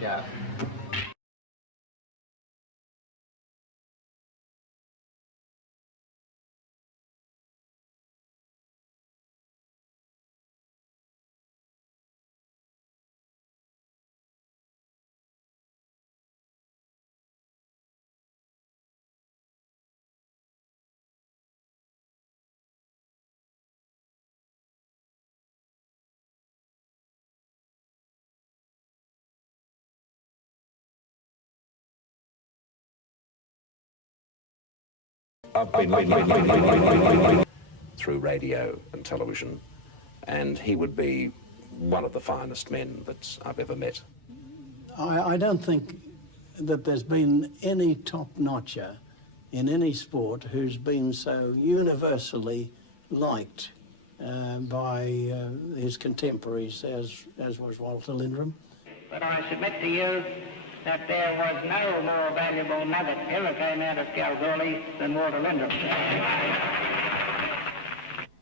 show. I've been through radio and television, and he would be one of the finest men that I've ever met. I don't think that there's been any top-notcher in any sport who's been so universally liked by his contemporaries as was Walter Lindrum. But I submit to you that there was no more valuable nugget ever came out of Kalgoorlie than Walter Lindrum.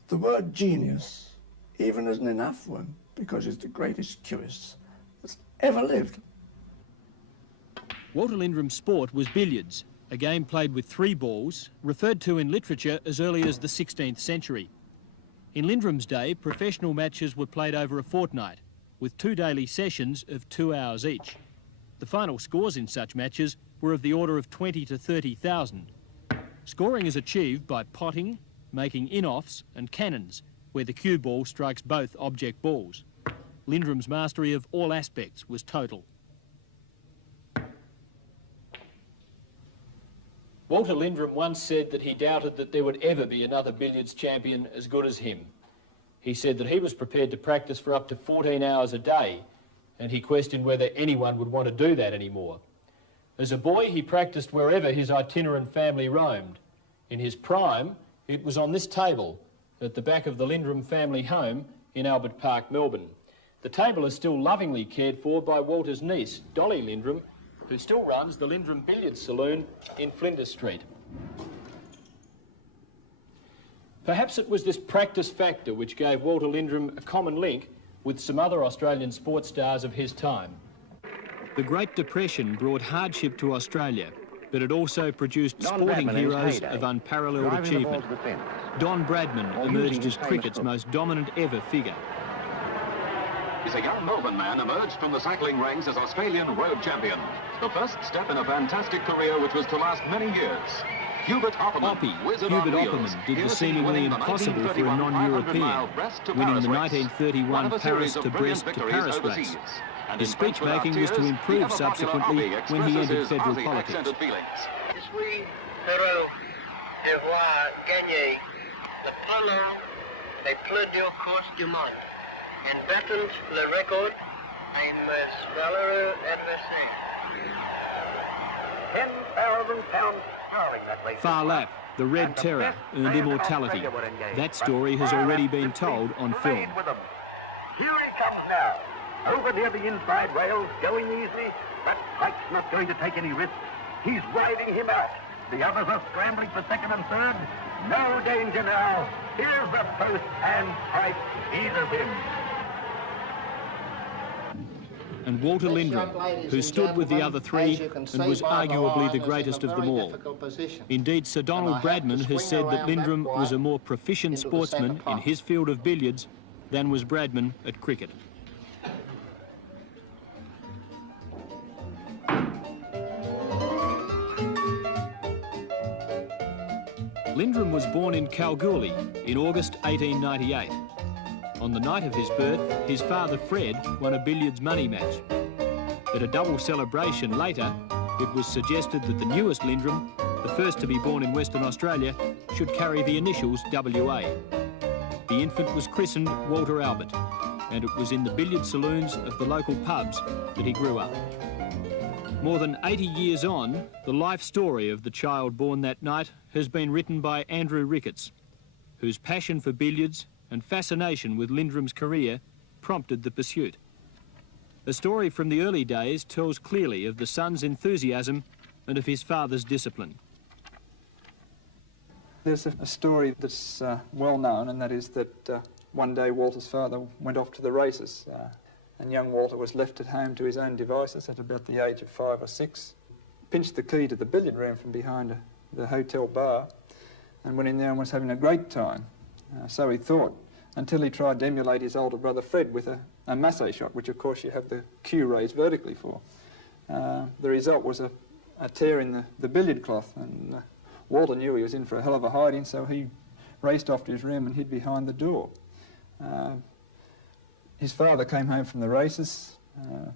The word genius even isn't enough for him, because he's the greatest curist that's ever lived. Walter Lindrum's sport was billiards, a game played with 3 balls, referred to in literature as early as the 16th century. In Lindrum's day, professional matches were played over a fortnight, with 2 daily sessions of 2 hours each. The final scores in such matches were of the order of 20 to 30,000. Scoring is achieved by potting, making in-offs and cannons, where the cue ball strikes both object balls. Lindrum's mastery of all aspects was total. Walter Lindrum once said that he doubted that there would ever be another billiards champion as good as him. He said that he was prepared to practice for up to 14 hours a day, and he questioned whether anyone would want to do that anymore. As a boy, he practiced wherever his itinerant family roamed. In his prime, it was on this table at the back of the Lindrum family home in Albert Park, Melbourne. The table is still lovingly cared for by Walter's niece, Dolly Lindrum, who still runs the Lindrum Billiards Saloon in Flinders Street. Perhaps it was this practice factor which gave Walter Lindrum a common link with some other Australian sports stars of his time. The Great Depression brought hardship to Australia, but it also produced sporting heroes of unparalleled achievement. Don Bradman emerged as cricket's most dominant ever figure. He's a young Melbourne man emerged from the cycling ranks as Australian road champion. The first step in a fantastic career which was to last many years. Hubert Opperman did the seemingly impossible for a non-European, winning the 1931 Paris to Brest to Paris race. His speech-making was to improve subsequently when he entered federal politics. Je suis heureux de voir gagner le panneau des plus dures courses du monde and battent le record à mes valeureux adversaires. 10,000 pounds. Far Lap, the Red Terror, earned immortality. That story has already been told on film. Here he comes now. Over near the inside rails, going easy, but Pike's not going to take any risks. He's riding him out. The others are scrambling for second and third. No danger now. Here's the post, and Pike eases him. And Walter Lindrum, who stood with the other 3 and was arguably the greatest of them all. Indeed, Sir Donald Bradman has said that Lindrum was a more proficient sportsman in his field of billiards than was Bradman at cricket. Lindrum was born in Kalgoorlie in August 1898. On the night of his birth, his father Fred won a billiards money match. At a double celebration later, it was suggested that the newest Lindrum, the first to be born in Western Australia, should carry the initials WA. The infant was christened Walter Albert, and it was in the billiard saloons of the local pubs that he grew up. More than 80 years on, the life story of the child born that night has been written by Andrew Ricketts, whose passion for billiards and fascination with Lindrum's career prompted the pursuit. A story from the early days tells clearly of the son's enthusiasm and of his father's discipline. There's a story that's well known, and that is that one day Walter's father went off to the races, and young Walter was left at home to his own devices at about the age of 5 or 6. Pinched the key to the billiard room from behind the hotel bar and went in there and was having a great time. So he thought, until he tried to emulate his older brother Fred with a masse shot, which of course you have the cue raised vertically for. The result was a tear in the billiard cloth, and Walter knew he was in for a hell of a hiding, so he raced off to his room and hid behind the door. His father came home from the races.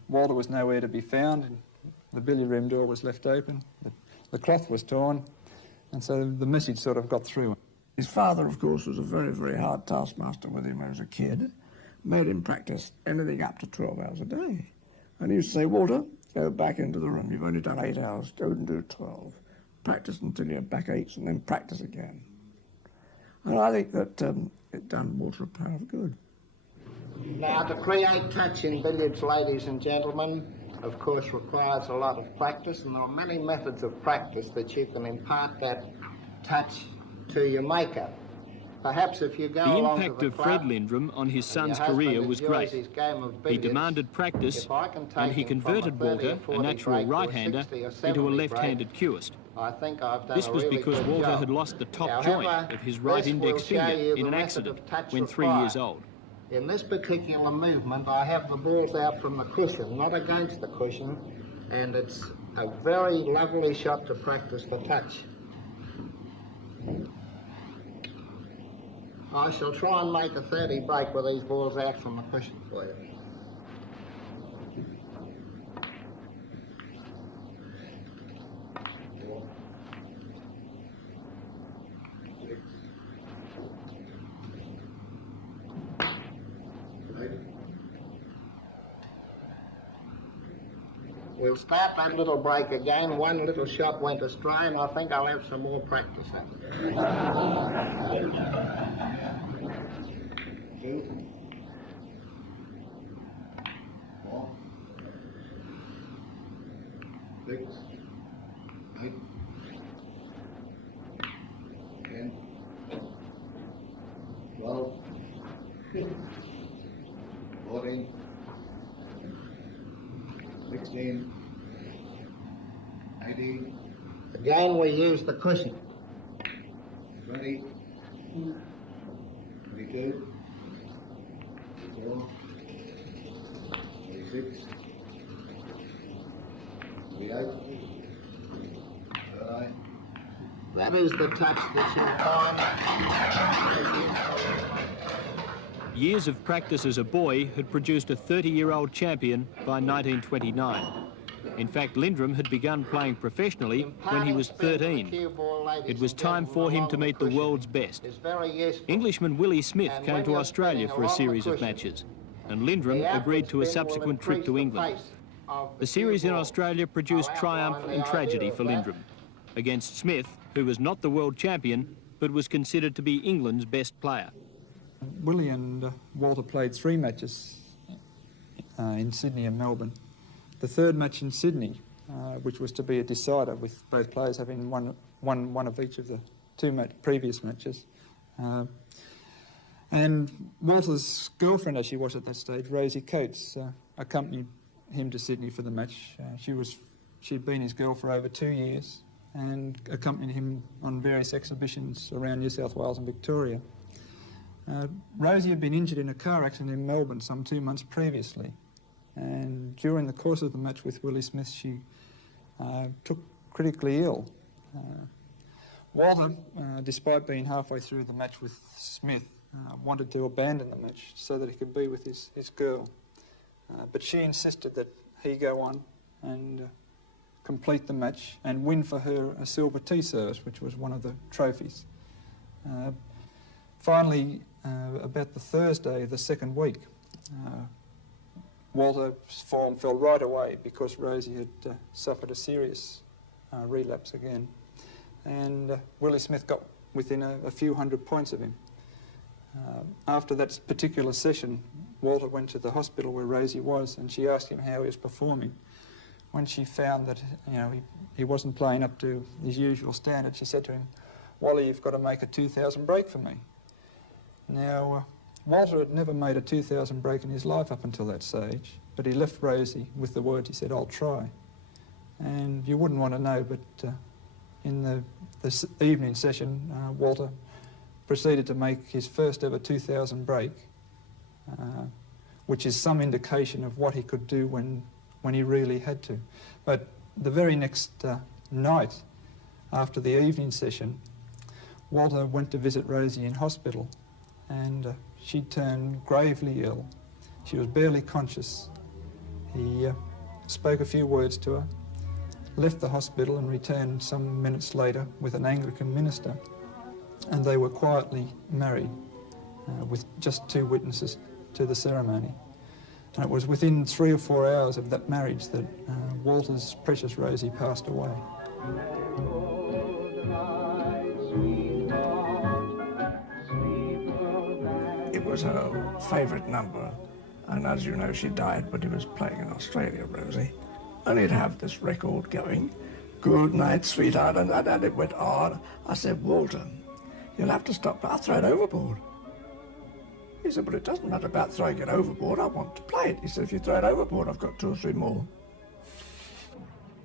Walter was nowhere to be found, and the billiard room door was left open. The cloth was torn, and so the message sort of got through. His father, of course, was a very, very hard taskmaster with him as a kid. Made him practice anything up to 12 hours a day. And he used to say, Walter, go back into the room. You've only done 8 hours. Don't do 12. Practice until your back aches and then practice again. And I think that it done Walter a power of good. Now, to create touch in billiards, ladies and gentlemen, of course, requires a lot of practice, and there are many methods of practice that you can impart that touch to your maker. Perhaps if you go The along impact to the of Fred club Lindrum on his and your son's career husband was enjoys great. his game of He billiards, demanded practice, if I can take and he him from converted 30 or Walter, a 40 natural break to a right-hander, 60 or into a 70 left-handed break, cueist. I think I've done This a was really because good Walter job. had lost the top However, joint of his right this index will show finger you in the an method accident of touch when 3 years required. old. In this particular movement, I have the balls out from the cushion, not against the cushion, and it's a very lovely shot to practice the touch. I shall try and make a 30 break with these balls out from the cushion for you. We'll start that little break again. One little shot went astray, and I think I'll have some more practice in it. 2, 4, 6, 8, 10, 12, 14, 16, 18. Again, we use the cushion. 20, 22, 24, 26, 28, 29. That is the touch that you'll find. Years of practice as a boy had produced a 30-year-old champion by 1929. In fact, Lindrum had begun playing professionally when he was 13. It was time for him to meet the world's best. Englishman Willie Smith came to Australia for a series of matches, and Lindrum agreed to a subsequent trip to England. The series in Australia produced triumph and tragedy for Lindrum. Against Smith, who was not the world champion, but was considered to be England's best player. Willie and Walter played 3 matches in Sydney and Melbourne. The third match in Sydney, which was to be a decider, with both players having won one of each of the 2 previous matches. And Walter's girlfriend, as she was at that stage, Rosie Coates, accompanied him to Sydney for the match. She'd been his girl for over 2 years and accompanied him on various exhibitions around New South Wales and Victoria. Rosie had been injured in a car accident in Melbourne some 2 months previously, and during the course of the match with Willie Smith, she took critically ill. Walter, despite being halfway through the match with Smith, wanted to abandon the match so that he could be with his girl. But she insisted that he go on and complete the match and win for her a silver tea service, which was one of the trophies. Finally, about the Thursday of the second week, Walter's form fell right away because Rosie had suffered a serious relapse again. And Willie Smith got within a few hundred points of him. After that particular session, Walter went to the hospital where Rosie was, and she asked him how he was performing. When she found that he wasn't playing up to his usual standard, she said to him, "Wally, you've got to make a 2,000 break for me." Now, Walter had never made a 2,000 break in his life up until that stage, but he left Rosie with the words, he said, "I'll try." And you wouldn't want to know, but in this evening session, Walter proceeded to make his first ever 2,000 break, which is some indication of what he could do when he really had to. But the very next night, after the evening session, Walter went to visit Rosie in hospital, and she turned gravely ill. She was barely conscious. He spoke a few words to her, left the hospital and returned some minutes later with an Anglican minister, and they were quietly married with just 2 witnesses to the ceremony. And it was within 3 or 4 hours of that marriage that Walter's precious Rosie passed away. It was her favourite number, and as you know, she died when he was playing in Australia, Rosie. And he'd have this record going, "Good night, sweetheart," and it went on. I said, "Walter, you'll have to stop, I'll throw it overboard." He said, "But it doesn't matter about throwing it overboard, I want to play it." He said, "If you throw it overboard, I've got 2 or 3 more.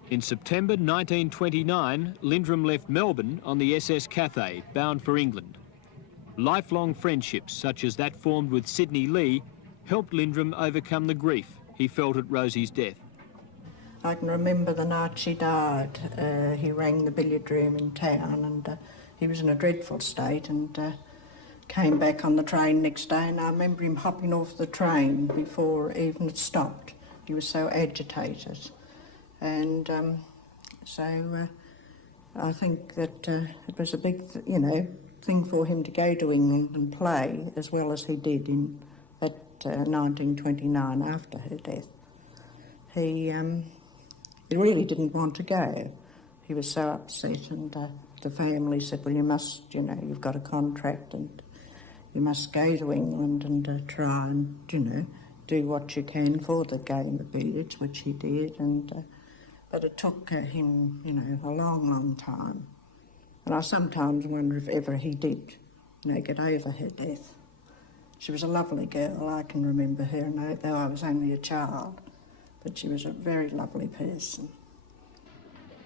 In September 1929, Lindrum left Melbourne on the SS Cathay, bound for England. Lifelong friendships, such as that formed with Sidney Lee, helped Lindrum overcome the grief he felt at Rosie's death. I can remember the night she died. He rang the billiard room in town, and he was in a dreadful state, and came back on the train next day, and I remember him hopping off the train before even it stopped. He was so agitated. And so I think that it was a big, thing for him to go to England and play as well as he did in that 1929 after her death. He really didn't want to go. He was so upset, and the family said, "Well, you must, you've got a contract and you must go to England and try and, do what you can for the game of billiards," which he did. And but it took him, a long, long time. And I sometimes wonder if ever he did, get over her death. She was a lovely girl. I can remember her, though I was only a child. But she was a very lovely person.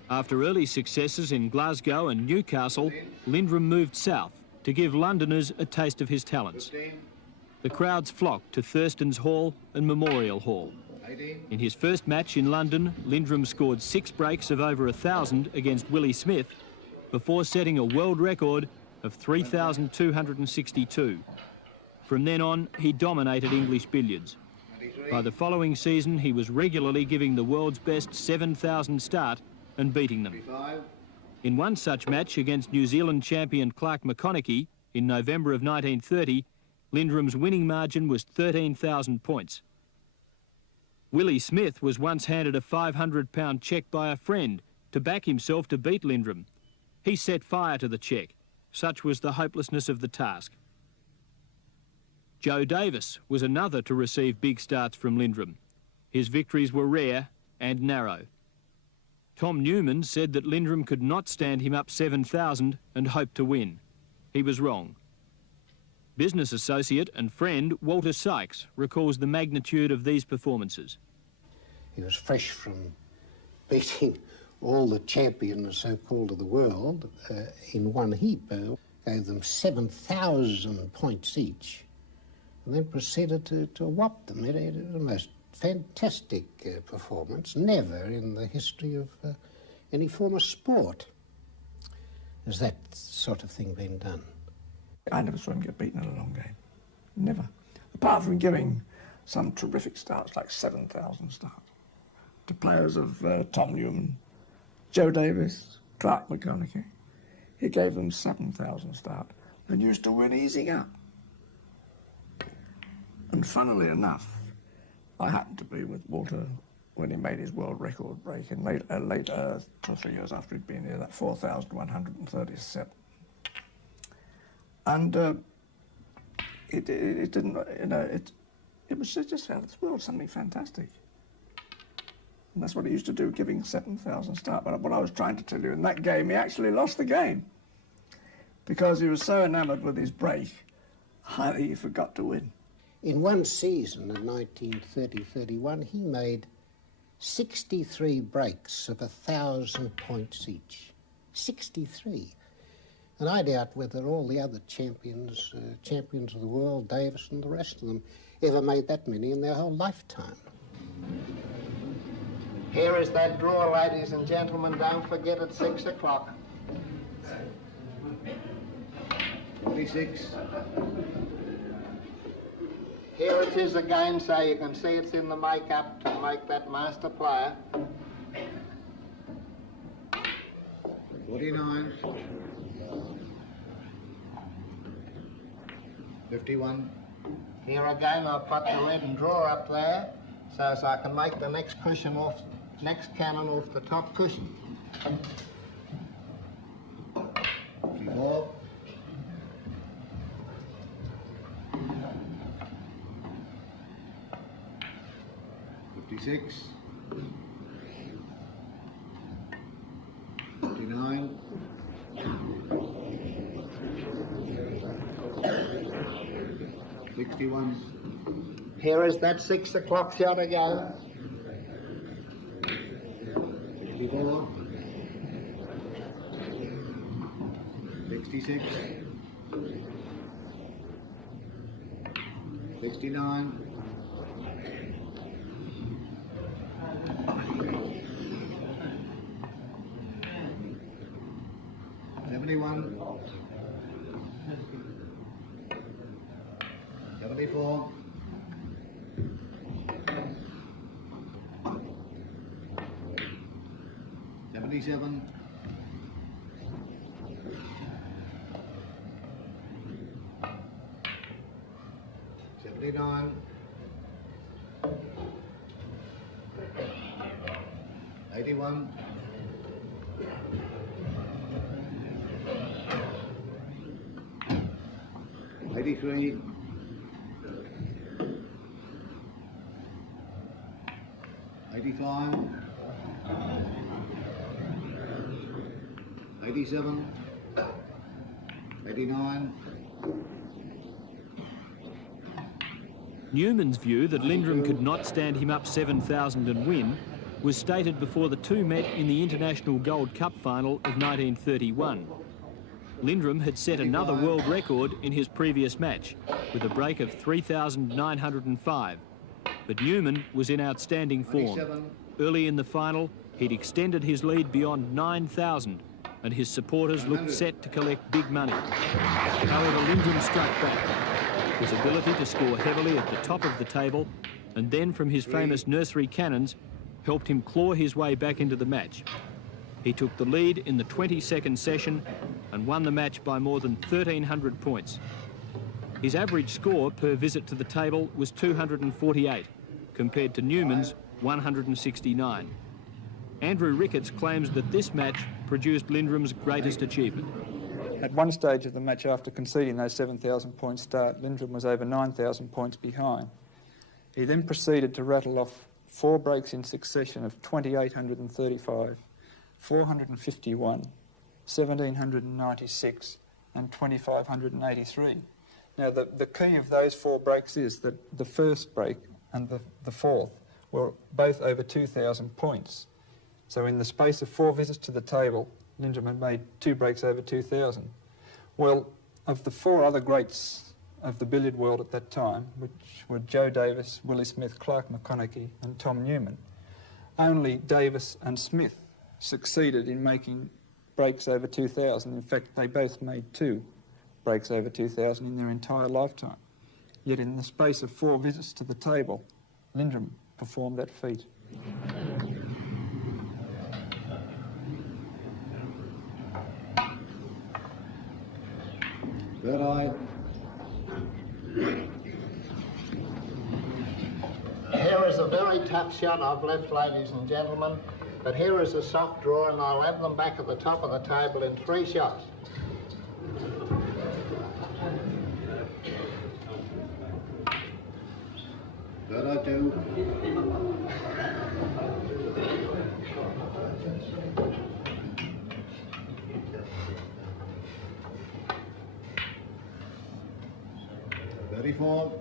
After early successes in Glasgow and Newcastle, Lindrum moved south to give Londoners a taste of his talents. The crowds flocked to Thurston's Hall and Memorial Hall. In his first match in London, Lindrum scored 6 breaks of over 1,000 against Willie Smith before setting a world record of 3,262. From then on, he dominated English billiards. By the following season, he was regularly giving the world's best 7,000 start and beating them. In one such match against New Zealand champion Clark McConaughey in November of 1930, Lindrum's winning margin was 13,000 points. Willie Smith was once handed a £500 cheque by a friend to back himself to beat Lindrum. He set fire to the cheque. Such was the hopelessness of the task. Joe Davis was another to receive big starts from Lindrum. His victories were rare and narrow. Tom Newman said that Lindrum could not stand him up 7,000 and hope to win. He was wrong. Business associate and friend Walter Sykes recalls the magnitude of these performances. He was fresh from beating all the champions, so-called, of the world in one heap. Gave them 7,000 points each, and then proceeded to whop them. It was the most fantastic performance. Never in the history of any form of sport has that sort of thing been done. I never saw him get beaten in a long game. Never. Apart from giving some terrific starts, like 7,000 starts, to players of Tom Newman, Joe Davis, Clark McConaughey. He gave them 7,000 start and used to win easy up. And funnily enough, I happened to be with Walter when he made his world record break in later 2 or 3 years after he'd been here, that 4,137. And it didn't, it was just out of this world, something fantastic. And that's what he used to do, giving 7,000 start. But what I was trying to tell you, in that game, he actually lost the game because he was so enamoured with his break either you forgot to win. In one season in 1930-31, he made 63 breaks of 1,000 points each. 63. And I doubt whether all the other champions of the world, Davis and the rest of them, ever made that many in their whole lifetime. Here is that draw, ladies and gentlemen. Don't forget at 6 o'clock. 46. Here it is again, so you can see it's in the make-up to make that master player. 49. 51. Here again, I'll put the red and draw up there, so as I can make the next cushion off, next cannon off the top cushion. 54. 56. 59. 61. Here is that 6 o'clock shot again. 64. 66. 69. 71. 74. 77. 79. 81. 83. 85. 87. 89. Newman's view that Lindrum could not stand him up 7,000 and win was stated before the two met in the International Gold Cup final of 1931. Lindrum had set another world record in his previous match with a break of 3,905. But Newman was in outstanding form. Early in the final, he'd extended his lead beyond 9,000 and his supporters looked set to collect big money. However, Lindrum struck back. His ability to score heavily at the top of the table and then from his famous nursery cannons helped him claw his way back into the match. He took the lead in the 22nd session and won the match by more than 1,300 points. His average score per visit to the table was 248, compared to Newman's 169. Andrew Ricketts claims that this match produced Lindrum's greatest achievement. At one stage of the match, after conceding those 7,000 point start, Lindrum was over 9,000 points behind. He then proceeded to rattle off 4 breaks in succession of 2,835, 451, 1,796 and 2,583. Now the key of those 4 breaks is that the first break and the fourth were both over 2,000 points. So in the space of 4 visits to the table, Lindrum had made 2 breaks over 2,000. Well, of the 4 other greats of the billiard world at that time, which were Joe Davis, Willie Smith, Clark McConaughey and Tom Newman, only Davis and Smith succeeded in making breaks over 2,000. In fact, they both made 2 breaks over 2,000 in their entire lifetime. Yet in the space of 4 visits to the table, Lindrum performed that feat. Third eye. Here is a very tough shot I've left, ladies and gentlemen, but here is a soft draw and I'll have them back at the top of the table in 3 shots. Third eye 2. 34.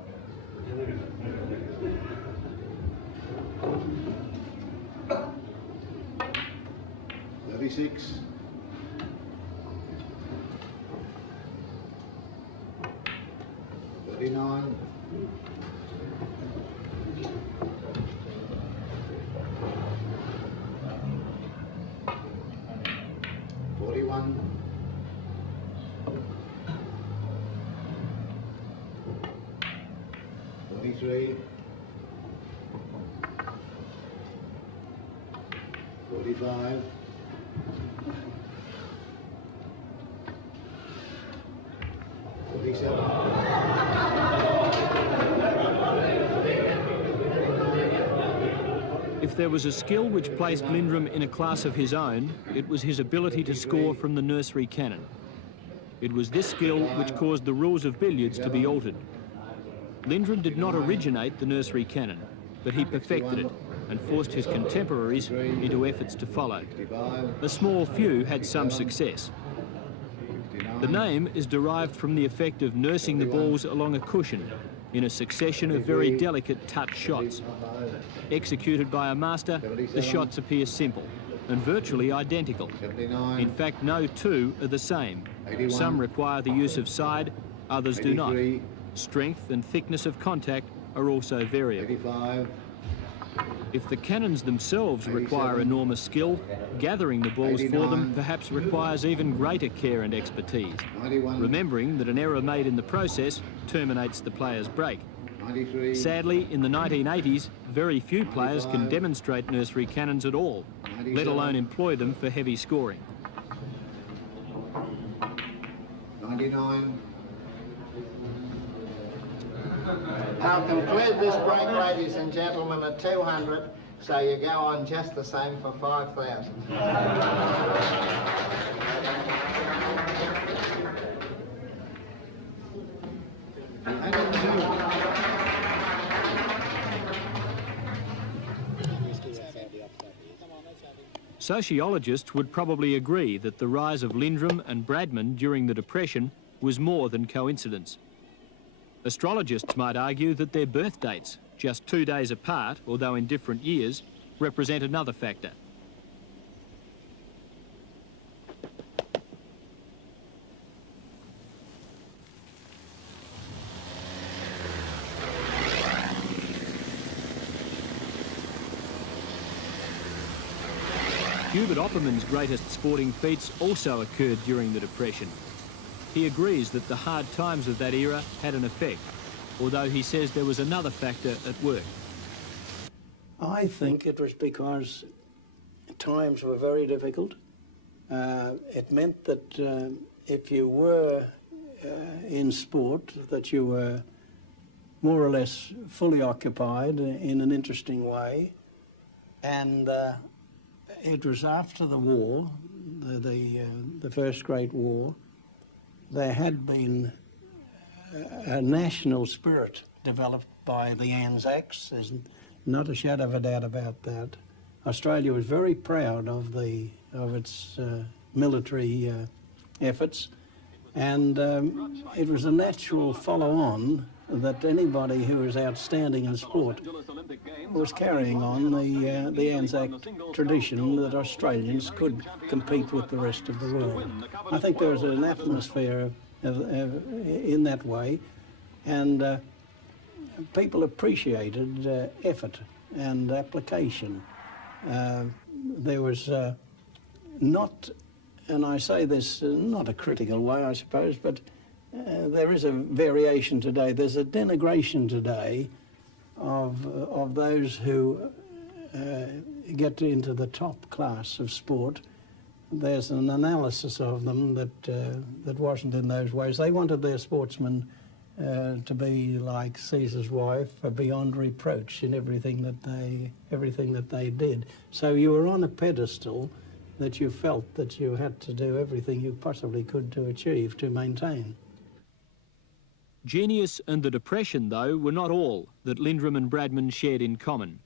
36. 39. 41. 43. 45. 47. If there was a skill which placed Lindrum in a class of his own, it was his ability to score from the nursery cannon. It was this skill which caused the rules of billiards to be altered. Lindrum did not originate the nursery cannon, but he perfected it and forced his contemporaries into efforts to follow. A small few had some success. The name is derived from the effect of nursing the balls along a cushion in a succession of very delicate touch shots. Executed by a master, the shots appear simple and virtually identical. In fact, no two are the same. Some require the use of side, others do not. Strength and thickness of contact are also variable. If the cannons themselves require enormous skill, gathering the balls for them perhaps requires even greater care and expertise, remembering that an error made in the process terminates the player's break. Sadly, in the 1980s, very few players can demonstrate nursery cannons at all, let alone employ them for heavy scoring. 99. I'll conclude this break, ladies and gentlemen, at 200, so you go on just the same for 5,000. Sociologists would probably agree that the rise of Lindrum and Bradman during the Depression was more than coincidence. Astrologists might argue that their birth dates, just 2 days apart, although in different years, represent another factor. Hubert Opperman's greatest sporting feats also occurred during the Depression. He agrees that the hard times of that era had an effect, although he says there was another factor at work. I think it was because times were very difficult. It meant that if you were in sport, that you were more or less fully occupied in an interesting way. And it was after the war, the First Great War, there had been a national spirit developed by the Anzacs. There's not a shadow of a doubt about that. Australia was very proud of its military efforts, and it was a natural follow-on that anybody who was outstanding in sport was carrying on the Anzac tradition that Australians could compete with the rest of the world. I think there was an atmosphere in that way, and people appreciated effort and application. There was not, and I say this not a critical way, I suppose, but there is a variation today. There's a denigration today of those who get into the top class of sport. There's an analysis of them that wasn't in those ways. They wanted their sportsmen to be like Caesar's wife, beyond reproach in everything that they did. So you were on a pedestal that you felt that you had to do everything you possibly could to achieve, to maintain. Genius and the Depression, though, were not all that Lindrum and Bradman shared in common.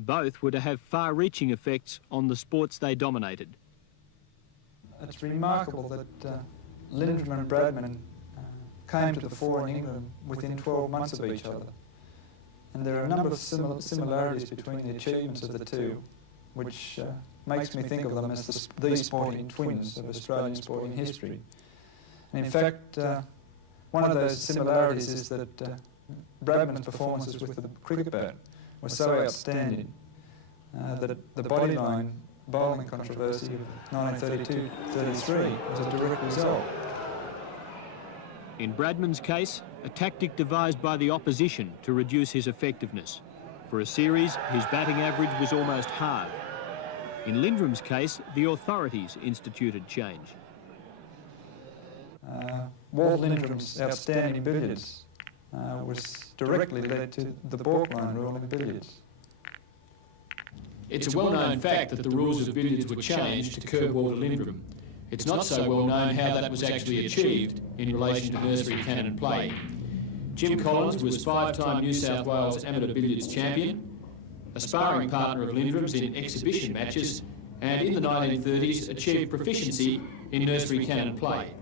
Both were to have far-reaching effects on the sports they dominated. It's remarkable that Lindrum and Bradman came to the fore in England within 12 months of each other. And there are a number of similarities between the achievements of the two, which makes me think of them as the sporting twins of Australian sporting history. And in fact, one of those similarities is that Bradman's performances with the cricket bat were so outstanding that the bodyline bowling controversy of 1932-33 was a direct result. In Bradman's case, a tactic devised by the opposition to reduce his effectiveness. For a series, his batting average was almost halved. In Lindrum's case, the authorities instituted change. Walt Lindrum's outstanding billiards was directly led to the balk line rule in billiards. It's a well-known fact that the rules of billiards were changed to curb Walter Lindrum. It's not so well known how that was actually achieved in relation to nursery cannon play. Jim Collins was 5-time New South Wales amateur billiards champion, a sparring partner of Lindrum's in exhibition matches, and in the 1930s achieved proficiency in nursery cannon play.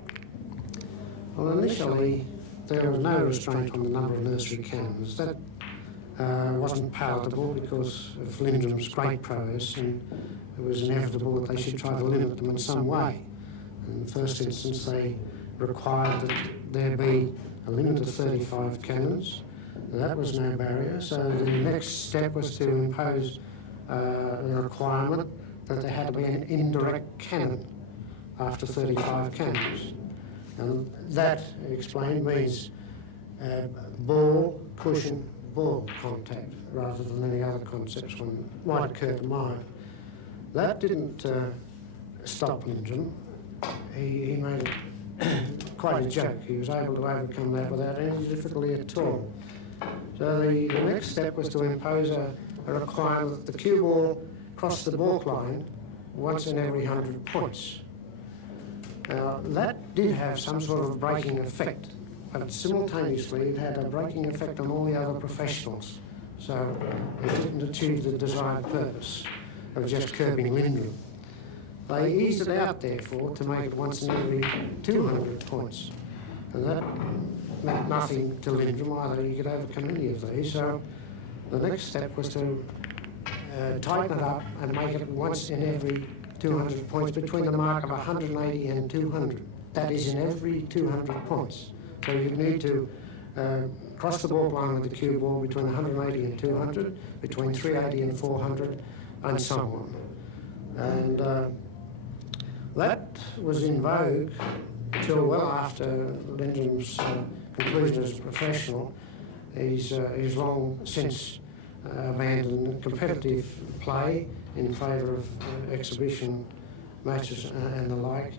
Well, initially there was no restraint on the number of nursery cannons. That wasn't palatable because of Lindrum's great prowess, and it was inevitable that they should try to limit them in some way. In the first instance, they required that there be a limit of 35 cannons. That was no barrier, so the next step was to impose a requirement that there had to be an indirect cannon after 35 cannons. And that, explained, means ball, cushion, ball contact, rather than any other concepts one might occur to mind. That didn't stop Lindrum. He made it quite a joke. He was able to overcome that without any difficulty at all. So the next step was to impose a requirement that the cue ball cross the balk line once in every 100 points. Now, that did have some sort of braking effect, but simultaneously it had a braking effect on all the other professionals. So it didn't achieve the desired purpose of just curbing Lindrum. They eased it out, therefore, to make it once in every 200 points. And that meant nothing to Lindrum, either he could overcome any of these. So the next step was to tighten it up and make it once in every 200 points between the mark of 180 and 200. That is in every 200 points. So you'd need to cross the balk line with the cue ball between 180 and 200, between 380 and 400, and so on. And that was in vogue until well after Lindrum's conclusion as a professional. He's long since abandoned competitive play in favour of exhibition matches and the like.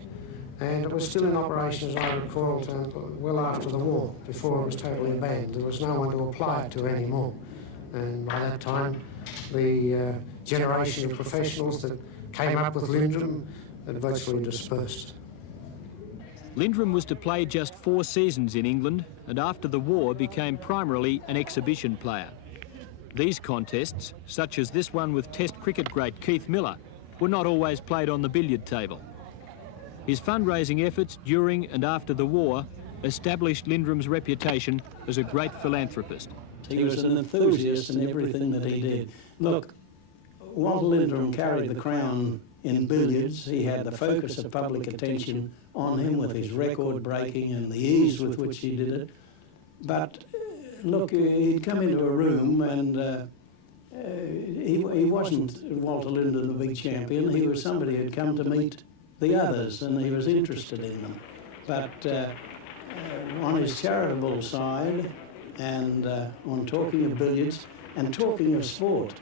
And it was still in operation, as I recall, until well after the war, before it was totally abandoned. There was no one to apply it to anymore. And by that time, the generation of professionals that came up with Lindrum had virtually dispersed. Lindrum was to play just 4 seasons in England, and after the war became primarily an exhibition player. These contests, such as this one with Test cricket great Keith Miller, were not always played on the billiard table. His fundraising efforts during and after the war established Lindrum's reputation as a great philanthropist. He was an enthusiast in everything that he did. Look, Walter Lindrum carried the crown in billiards. He had the focus of public attention on him with his record breaking and the ease with which he did it. But look, he'd come into a room and he wasn't Walter Lindrum, the big champion. He was somebody who'd come to meet the others, and he was interested in them. But on his charitable side and on talking of billiards and talking of sport,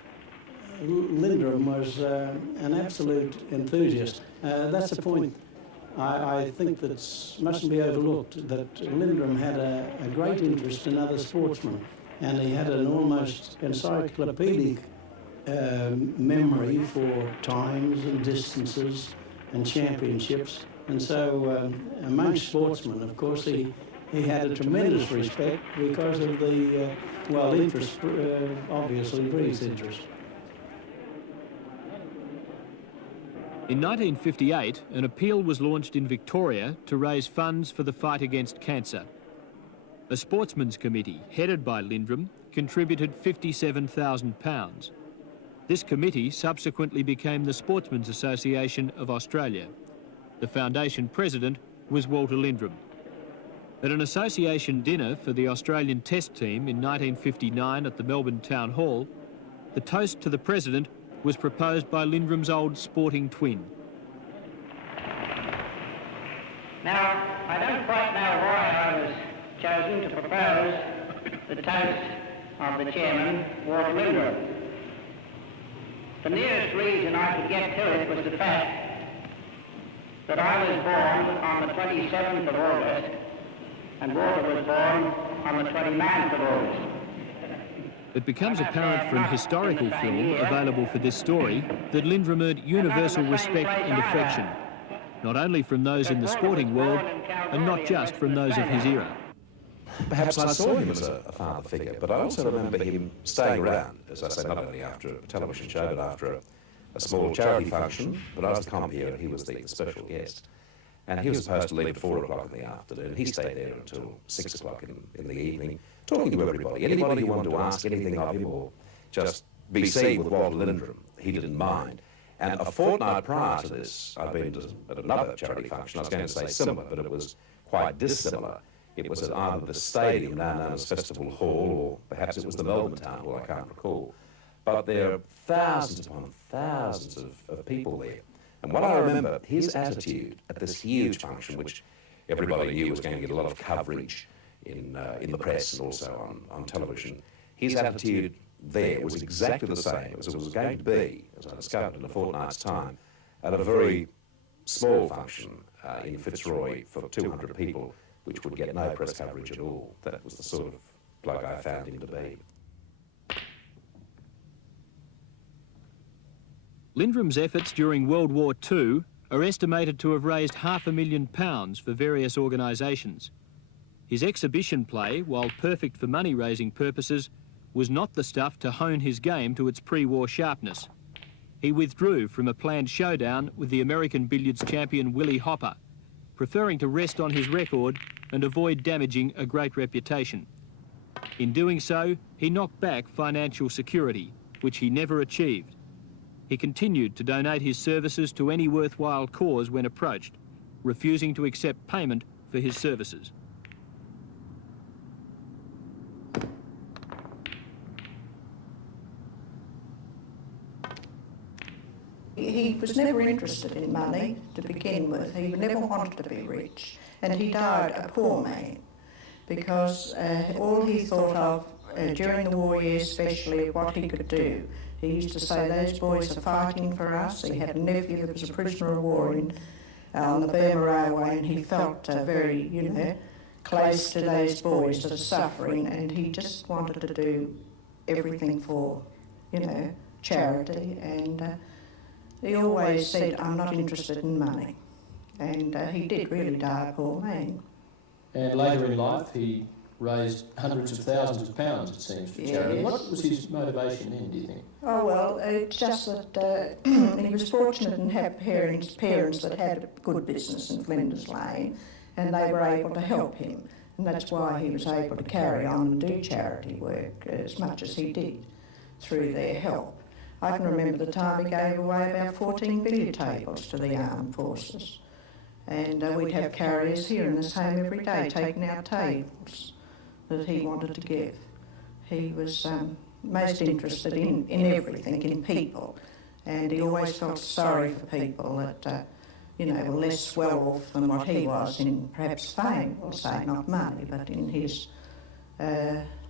Lindrum was an absolute enthusiast. That's a point I think that mustn't be overlooked, that Lindrum had a great interest in other sportsmen, and he had an almost encyclopedic memory for times and distances and championships. And so amongst sportsmen, of course, he had a tremendous respect because of the, interest obviously breeds interest. In 1958, an appeal was launched in Victoria to raise funds for the fight against cancer. A sportsmen's committee, headed by Lindrum, contributed £57,000. This committee subsequently became the Sportsmen's Association of Australia. The foundation president was Walter Lindrum. At an association dinner for the Australian Test team in 1959 at the Melbourne Town Hall, the toast to the president was proposed by Lindrum's old sporting twin. Now, I don't quite know why I was chosen to propose the toast of the chairman, Walter Lindrum. The nearest reason I could get to it was the fact that I was born on the 27th of August and Walter was born on the 29th of August. It becomes apparent from historical film available for this story that Lindrum earned universal respect and affection, not only from those in the sporting world and not just from those of his era. Perhaps I saw him as a father figure, but I also remember him staying around, as I say, not only after a television show, but after a small charity function. But I was the compeer and he was the special guest. And he was supposed to leave at 4 o'clock in the afternoon. He stayed there until 6 o'clock in the evening, talking to everybody. Anybody who wanted to ask anything of him or just be seen with Walter Lindrum, he didn't mind. And a fortnight prior to this, I'd been at another charity function. I was going to say similar, but it was quite dissimilar. It was at either the stadium, now known as Festival Hall, or perhaps it was the Melbourne Town Hall, I can't recall. But there are thousands upon thousands of people there. And what I remember, his attitude at this huge function, which everybody knew was going to get a lot of coverage in the press and also on television, his attitude there was exactly the same as it was going to be, as I discovered in a fortnight's time, at a very small function in Fitzroy for 200 people, which would get no press coverage at all. That was the sort of bloke I found him to be. Lindrum's efforts during World War II are estimated to have raised £500,000 for various organisations. His exhibition play, while perfect for money-raising purposes, was not the stuff to hone his game to its pre-war sharpness. He withdrew from a planned showdown with the American billiards champion Willie Hopper, preferring to rest on his record and avoid damaging a great reputation. In doing so, he knocked back financial security, which he never achieved. He continued to donate his services to any worthwhile cause when approached, refusing to accept payment for his services. He was never interested in money to begin with. He never wanted to be rich. And he died a poor man because all he thought of during the war years, especially what he could do. He used to say, those boys are fighting for us. He had a nephew that was a prisoner of war on the Burma Railway, and he felt very, close to those boys that are suffering, and he just wanted to do everything for, charity. And he always said, I'm not interested in money. And he did really die a poor man. And later in life, he raised hundreds of thousands of pounds, it seems, for charity. Yes. What was his motivation then, do you think? Oh, well, it's just that he was fortunate in having parents that had a good business in Flinders Lane, and they were able to help him. And that's why he was able to carry on and do charity work as much as he did through their help. I can remember the time he gave away about 14 billiard tables to the armed forces. And we'd have carriers here in this home every day taking out tables that he wanted to give. He was most interested in everything, in people, and he always felt sorry for people that, were less well off than what he was in perhaps fame, we'll say, not money, but in his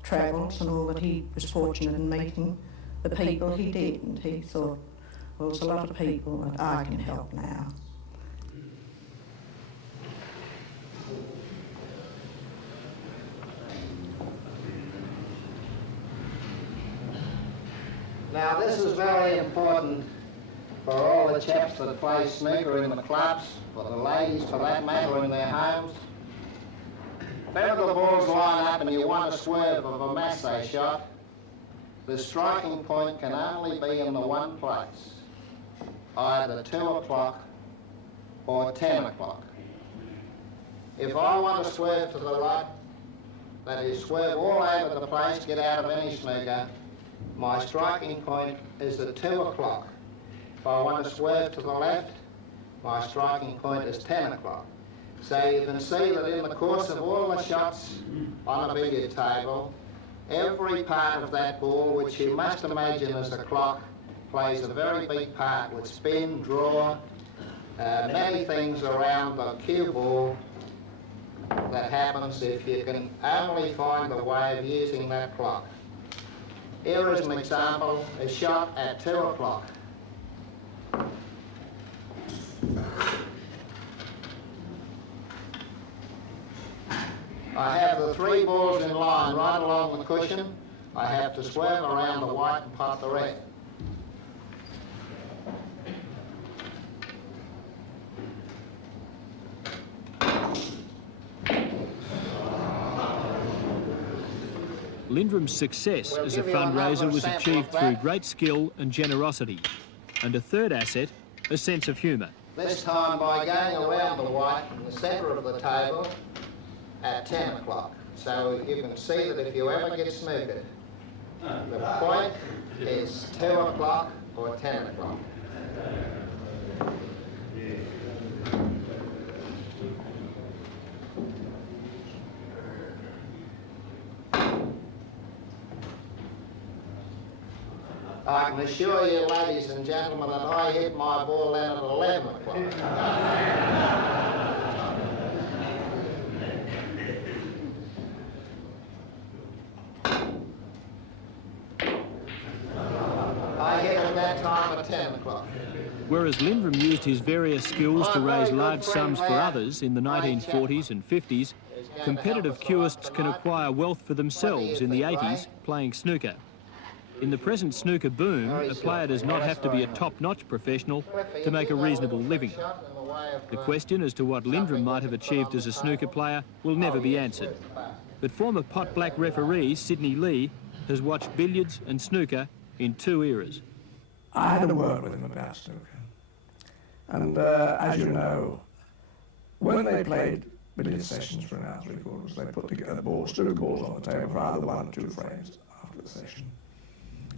travels and all that. He was fortunate in meeting the people he did, and he thought, well, there's a lot of people that I can help now. Now, this is very important for all the chaps that play snooker in the clubs, for the ladies for that matter in their homes. If ever the balls line up and you want a swerve of a masse shot, the striking point can only be in the one place, either 2 o'clock or 10 o'clock. If I want to swerve to the right, that is, swerve all over the place to get out of any snooker, my striking point is at 2 o'clock. If I want to swerve to the left, my striking point is 10 o'clock. So you can see that in the course of all the shots on a billiard table, every part of that ball, which you must imagine as a clock, plays a very big part with spin, draw, many things around the cue ball that happens if you can only find a way of using that clock. Here is an example, a shot at 2 o'clock. I have the 3 balls in line right along the cushion. I have to swerve around the white and pot the red. Lindrum's success as a fundraiser was achieved through great skill and generosity, and a third asset, a sense of humour. This time by going around the white in the centre of the table at 10 o'clock. So you can see that if you ever get snookered, the point is 2 o'clock or 10 o'clock. I can assure you, ladies and gentlemen, that I hit my ball then at 11 o'clock. I hit at that time at 10 o'clock. Whereas Lindrum used his various skills to raise large sums for others in the 1940s and 50s, competitive cueists can acquire wealth for themselves in the 80s playing snooker. In the present snooker boom, a player does not have to be a top-notch professional to make a reasonable living. The question as to what Lindrum might have achieved as a snooker player will never be answered. But former pot black referee Sidney Lee has watched billiards and snooker in 2 eras. I had a word with him about snooker. And as you know, when they played billiard sessions for an hour, 3/4, they put together snooker balls on the table for either 1 or 2 frames after the session.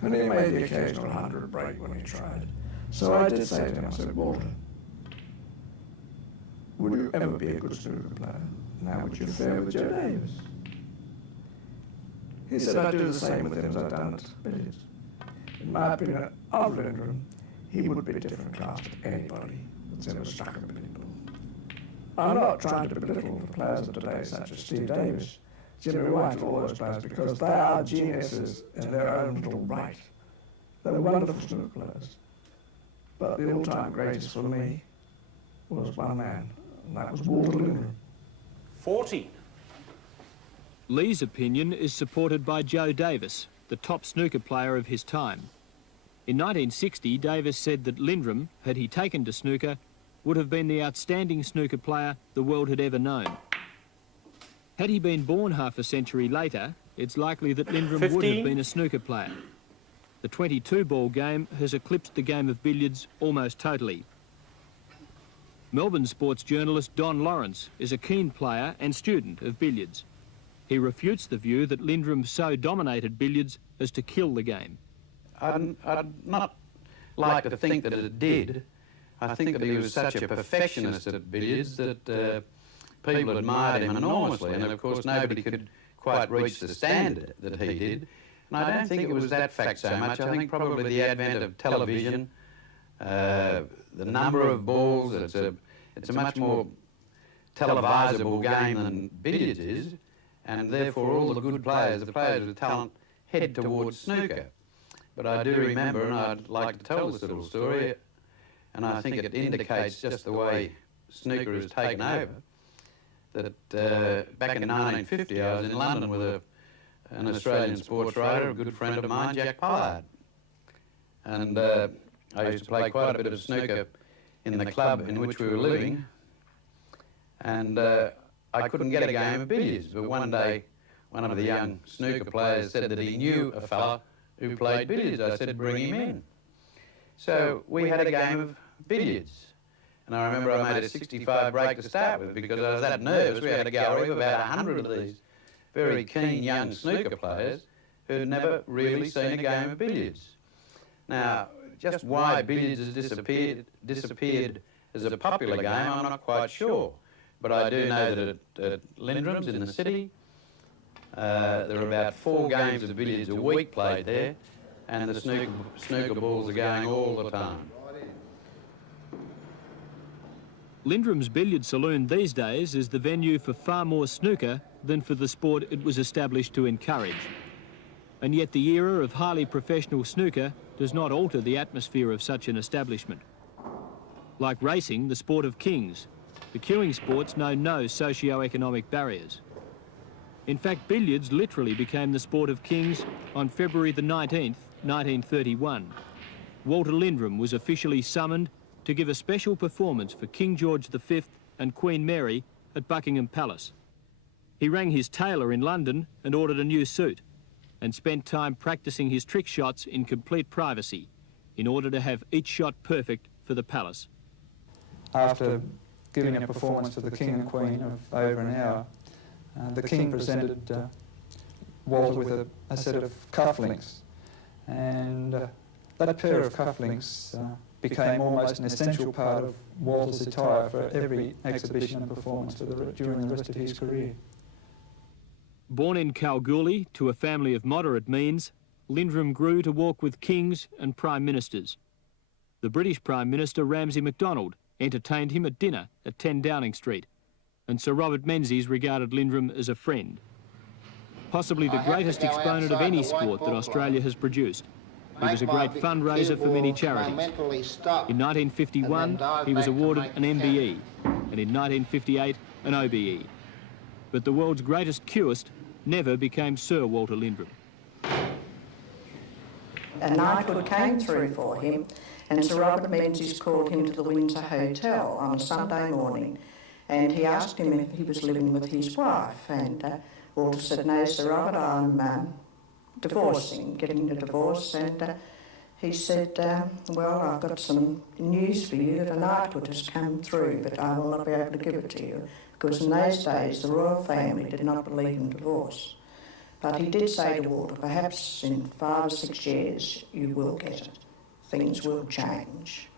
And he made the occasional 100 break when he tried. So I did say to him, I said, Walter, would you ever be a good snooker player? And how would you fare with Joe Davis? He said, I'd do the same with him as I'd done at billiards. In my opinion, of Lindrum, he would be a different class to anybody that's ever struck a billiard ball. I'm not trying to belittle the players of today, such as Steve Davis, Jimmy White, all those players, because they are geniuses in their own little right. They're wonderful snooker players. But the all-time greatest for me was one man, and that was Walter Lindrum. 40. Lee's opinion is supported by Joe Davis, the top snooker player of his time. In 1960, Davis said that Lindrum, had he taken to snooker, would have been the outstanding snooker player the world had ever known. Had he been born half a century later, it's likely that Lindrum 15. would have been a snooker player. The 22-ball game has eclipsed the game of billiards almost totally. Melbourne sports journalist Don Lawrence is a keen player and student of billiards. He refutes the view that Lindrum so dominated billiards as to kill the game. I'd not like to think that it did. I think that he was such a perfectionist at billiards that people admired him enormously, and of course nobody could quite reach the standard that he did. And I don't think it was that fact so much. I think probably the advent of television, the number of balls, it's a much more televisable game than billiards is, and therefore all the good players, the players with talent, head towards snooker. But I do remember, and I'd like to tell this little story, and I think it indicates just the way snooker has taken over, that back in 1950 I was in London with an Australian sports writer, a good friend of mine, Jack Pollard. And I used to play quite a bit of snooker in the club in which we were living, and I couldn't get a game of billiards, but one day one of the young snooker players said that he knew a fella who played billiards. I said, bring him in. So we had a game of billiards. And I remember I made a 65 break to start with because I was that nervous. We had a gallery of about 100 of these very keen young snooker players who'd never really seen a game of billiards. Now, just why billiards has disappeared as a popular game, I'm not quite sure. But I do know that at Lindrum's in the city, there are about 4 games of billiards a week played there, and the snooker balls are going all the time. Lindrum's billiard saloon these days is the venue for far more snooker than for the sport it was established to encourage. And yet the era of highly professional snooker does not alter the atmosphere of such an establishment. Like racing, the sport of kings, the queuing sports know no socio-economic barriers. In fact, billiards literally became the sport of kings on February the 19th, 1931. Walter Lindrum was officially summoned to give a special performance for King George V and Queen Mary at Buckingham Palace. He rang his tailor in London and ordered a new suit, and spent time practicing his trick shots in complete privacy in order to have each shot perfect for the palace. After giving a performance for the King and Queen of over an hour, the King presented Walter with a set of cufflinks, and that pair of cufflinks became almost an essential part of Walter's attire for every exhibition and performance during the rest of his career. Born in Kalgoorlie to a family of moderate means, Lindrum grew to walk with kings and prime ministers. The British Prime Minister Ramsay MacDonald entertained him at dinner at 10 Downing Street, and Sir Robert Menzies regarded Lindrum as a friend. Possibly the greatest exponent of any sport that Australia has produced. He was a great fundraiser for many charities. In 1951, he was awarded an MBE, and in 1958, an OBE. But the world's greatest cueist never became Sir Walter Lindrum. A knighthood came through for him, and Sir Robert Menzies called him to the Windsor Hotel on a Sunday morning, and he asked him if he was living with his wife, and Walter said, "No, Sir Robert, I'm getting a divorce," and he said, "Well, I've got some news for you. The knighthood has come through, but I will not be able to give it to you, because in those days the royal family did not believe in divorce." But he did say to Walter, "Perhaps in 5 or 6 years you will get it. Things will change."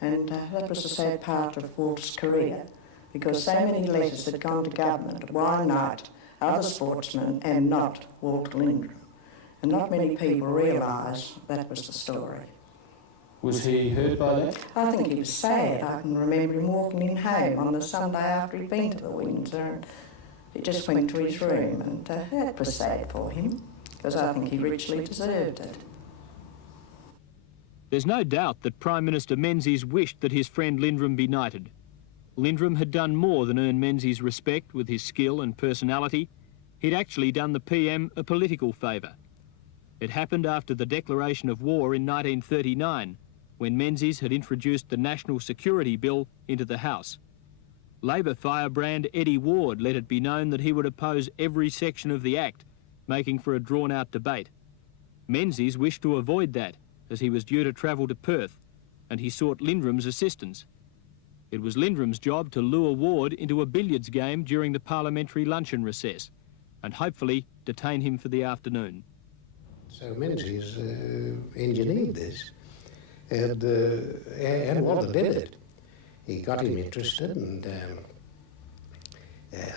And that was a sad part of Walter's career, because so many letters had gone to government, why not other sportsmen and not Walter Lindrum? And not many people realise that was the story. Was he hurt by that? I think he was sad. I can remember him walking in home on the Sunday after he'd been to the Windsor, and he just went to his room, and that was sad for him, because I think he richly deserved it. There's no doubt that Prime Minister Menzies wished that his friend Lindrum be knighted. Lindrum had done more than earn Menzies' respect with his skill and personality. He'd actually done the PM a political favour. It happened after the declaration of war in 1939, when Menzies had introduced the National Security Bill into the House. Labor firebrand Eddie Ward let it be known that he would oppose every section of the Act, making for a drawn-out debate. Menzies wished to avoid that, as he was due to travel to Perth, and he sought Lindrum's assistance. It was Lindrum's job to lure Ward into a billiards game during the parliamentary luncheon recess, and hopefully detain him for the afternoon. So Menzies engineered this, and Walter did it. He got him interested and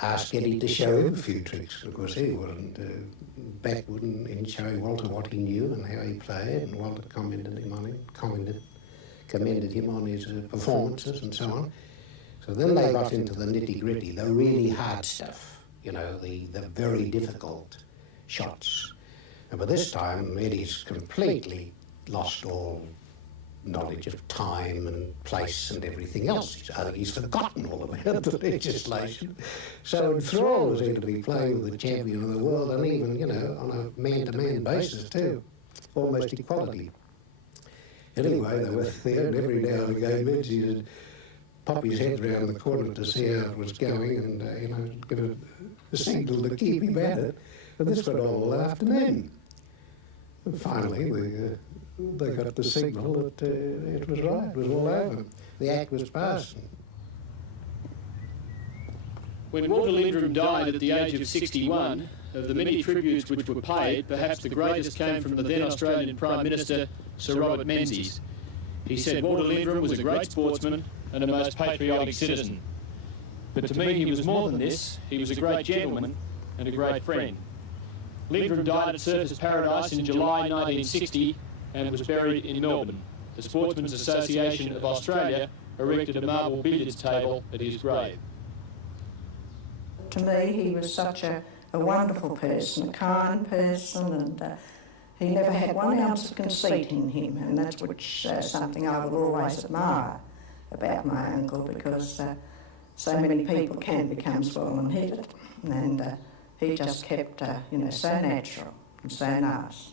asked Eddie to show him a few tricks. Of course, he wasn't backward in showing Walter what he knew and how he played, and Walter commended him on his performances and so on. So then they got into the nitty-gritty, the really hard stuff, you know, the very difficult shots. And by this time, Eddie's completely lost all knowledge of time and place and everything else. I think he's forgotten all about the legislation. So enthralled was he to be playing with the champion of the world, and even, you know, on a man-to-man basis too, almost equality. Anyway, they were there, and every now and again Menzies would pop his head round the corner to see how it was going, and you know, give a signal to keep him at it. And this went on all afternoon. And finally, they got the signal that it was right, it was all over. The Act was passed. When Walter Lindrum died at the age of 61, of the many tributes which were paid, perhaps the greatest came from the then Australian Prime Minister, Sir Robert Menzies. He said Walter Lindrum was a great sportsman and a most patriotic citizen. But to me he was more than this. He was a great gentleman and a great friend. Lindrum died at Surfers Paradise in July 1960 and was buried in Melbourne. The Sportsmen's Association of Australia erected a marble billiards table at his grave. To me, he was such a wonderful person, a kind person, and he never had 1 ounce of conceit in him, and that's something I will always admire about my uncle, because so many people can become swollen-headed, and he just kept, so natural and so nice.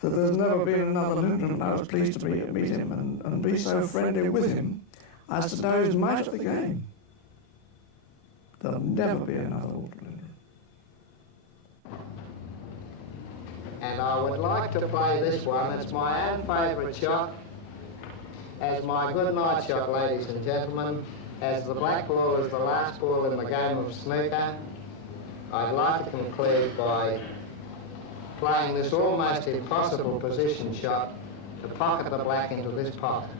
That there's never been another Lindrum, and I was pleased to meet him and be so friendly with him as to know his mate at the game. There'll never be another Walter Lindrum. And I would like to play this one. It's my own favourite shot, as my good night shot, ladies and gentlemen. As the black ball is the last ball in the game of snooker, I'd like to conclude by playing this almost impossible position shot to pocket the black into this pocket.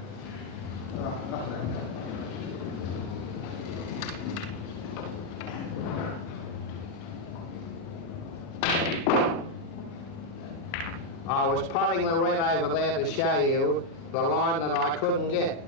I was potting the red over there to show you the line that I couldn't get.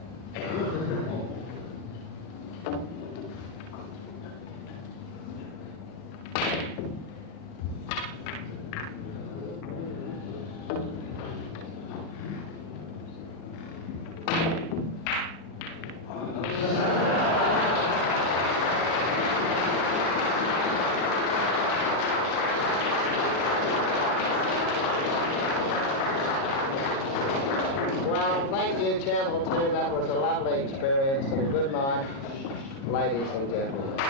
Thank you, Channel 2. That was a lovely experience, and a good night, ladies and gentlemen.